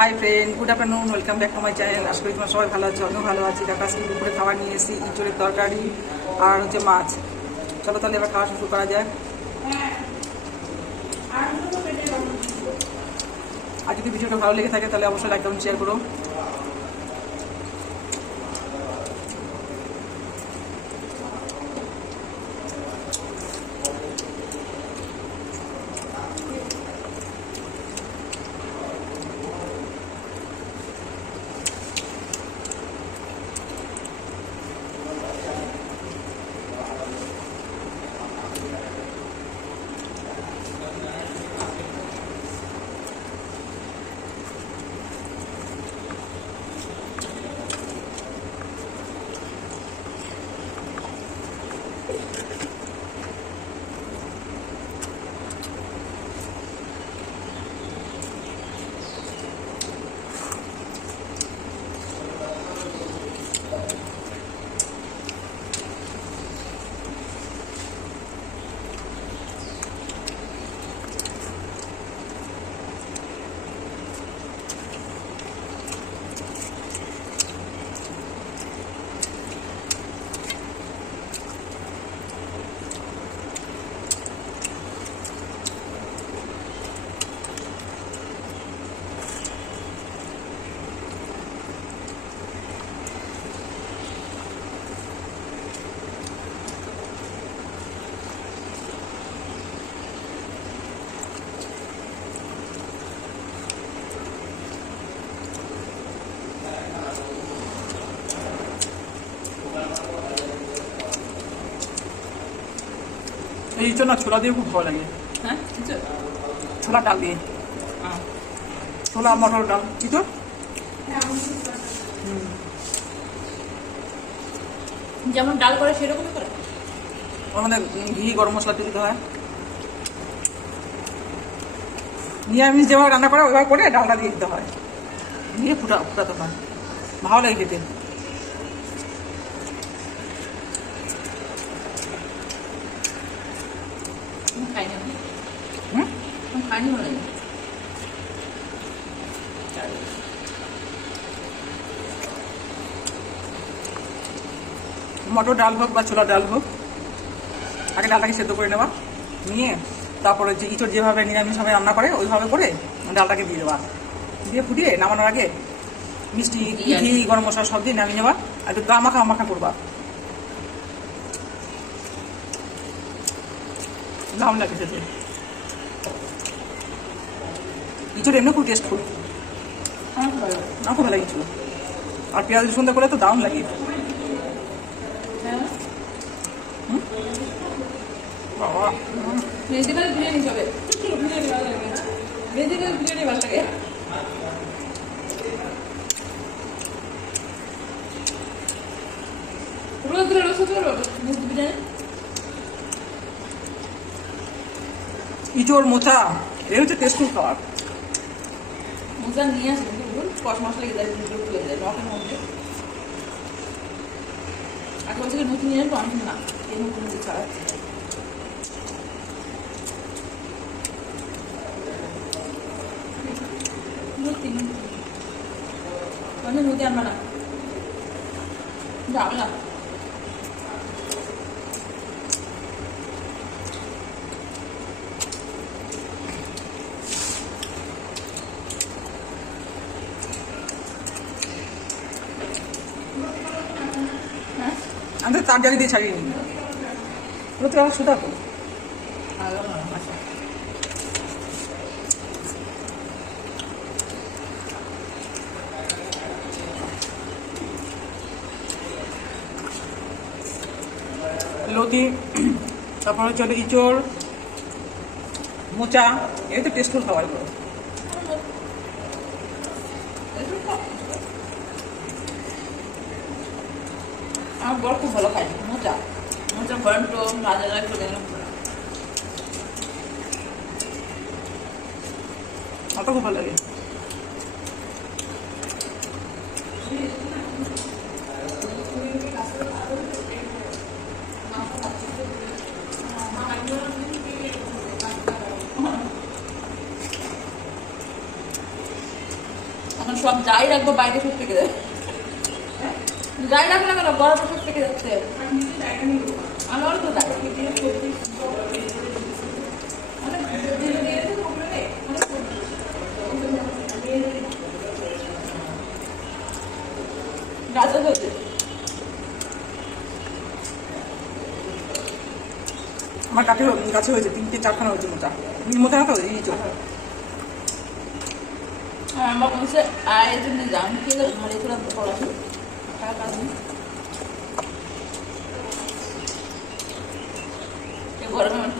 Hi friend good afternoon welcome back to my channel আশা করি তোমার সবাই ভালো আছো, আমিও ভালো আছি। দেখো আজকে দুপুরে খাবার নিয়ে এসেছি, ইঁচড়ের তরকারি আর হচ্ছে মাছ। চলো তাহলে এবার খাওয়া শুরু করা যায় আর যদি ভিডিওটা ভালো লেগে থাকে তাহলে অবশ্যই কমেন্ট শেয়ার করো। এই না ছোলা দিয়ে খুব ভালো লাগে। হ্যাঁ? ছোলা ডাল দিয়ে। ছোলা মটর ডাল। ইঁচড় যেমন ডাল করে সেরকমই করে? ওর মধ্যে ঘি গরম মশলা দিয়ে দিতে হয়। নিরামিষ যেভাবে রান্না করে ওইভাবে করে ডালটা দিয়ে দিতে হয়। দিয়ে ফুটা ফুটাতে হয়। ভালো লাগে খেতে আমি খাই না হুম মটর ডাল হোক বা ছোলা ডাল হোক আগে ডালটাকে সেদ্ধ করে নেওয়া নিয়ে তারপরে যে ইঁচড় যেভাবে নিরামিষভাবে রান্না করে ওইভাবে করে ডালটাকে দিয়ে দেওয়া। দিয়ে ফুটিয়ে নামানোর আগে মিষ্টি ঘি গরম মশলা সব দিয়ে নামিয়ে নেওয়া আর একটু গা মাখা মাখা করবা। দারুণ লাগে খেতে। ইঁচড় এমনি খুব টেস্টফুল আমার খুব ভালো লাগে। খুব ভালো ইঁচড় আর পেঁয়াজ রসুন করলে তো দারুণ লাগে। ভেজিটেবল বিরিয়ানি হবে বিরিয়ানি ভালো লাগে। ভেজিটেবল বিরিয়ানি ভালো লাগে ইঁচড় মোচা এই হচ্ছে টেস্টফুল খাবার। মোজা নিয়ে আসি কিন্তু কষ মশলা যায় ভিতরে খুলে যায় রকের মধ্যে। আগে বলছে নতুন নিয়ে আসব অনেক না, এই নতুন ছাড়া নতুন মানে নদী আনবা না যাবে না। আমি তো তার জালি দিয়ে ছাড়িয়ে নিই ওটা তো সুদা তো আচ্ছা লতি, তারপর হলো ইঁচড়, মোচা এই তো টেস্টফুল খাবার আমার বর খুব ভালো খায় মোচা মোচা ঘন্ট রাজা রাখতে গেল আমার তো খুব ভালো লাগে। এখন সব যাই রাখব বাইরে সব থেকে দেয় রাখব না কেন গরম সব থেকে যাচ্ছে। আমার তো গাছে হয়েছে আমার কাছে গাছে হয়েছে তিনটে চারখানা হয়েছে মোটা। মোটা না তো? এই তো। হ্যাঁ আমার বলছে আয় জন্য যান কি? ঘরে করে পড়াশো এই গরমে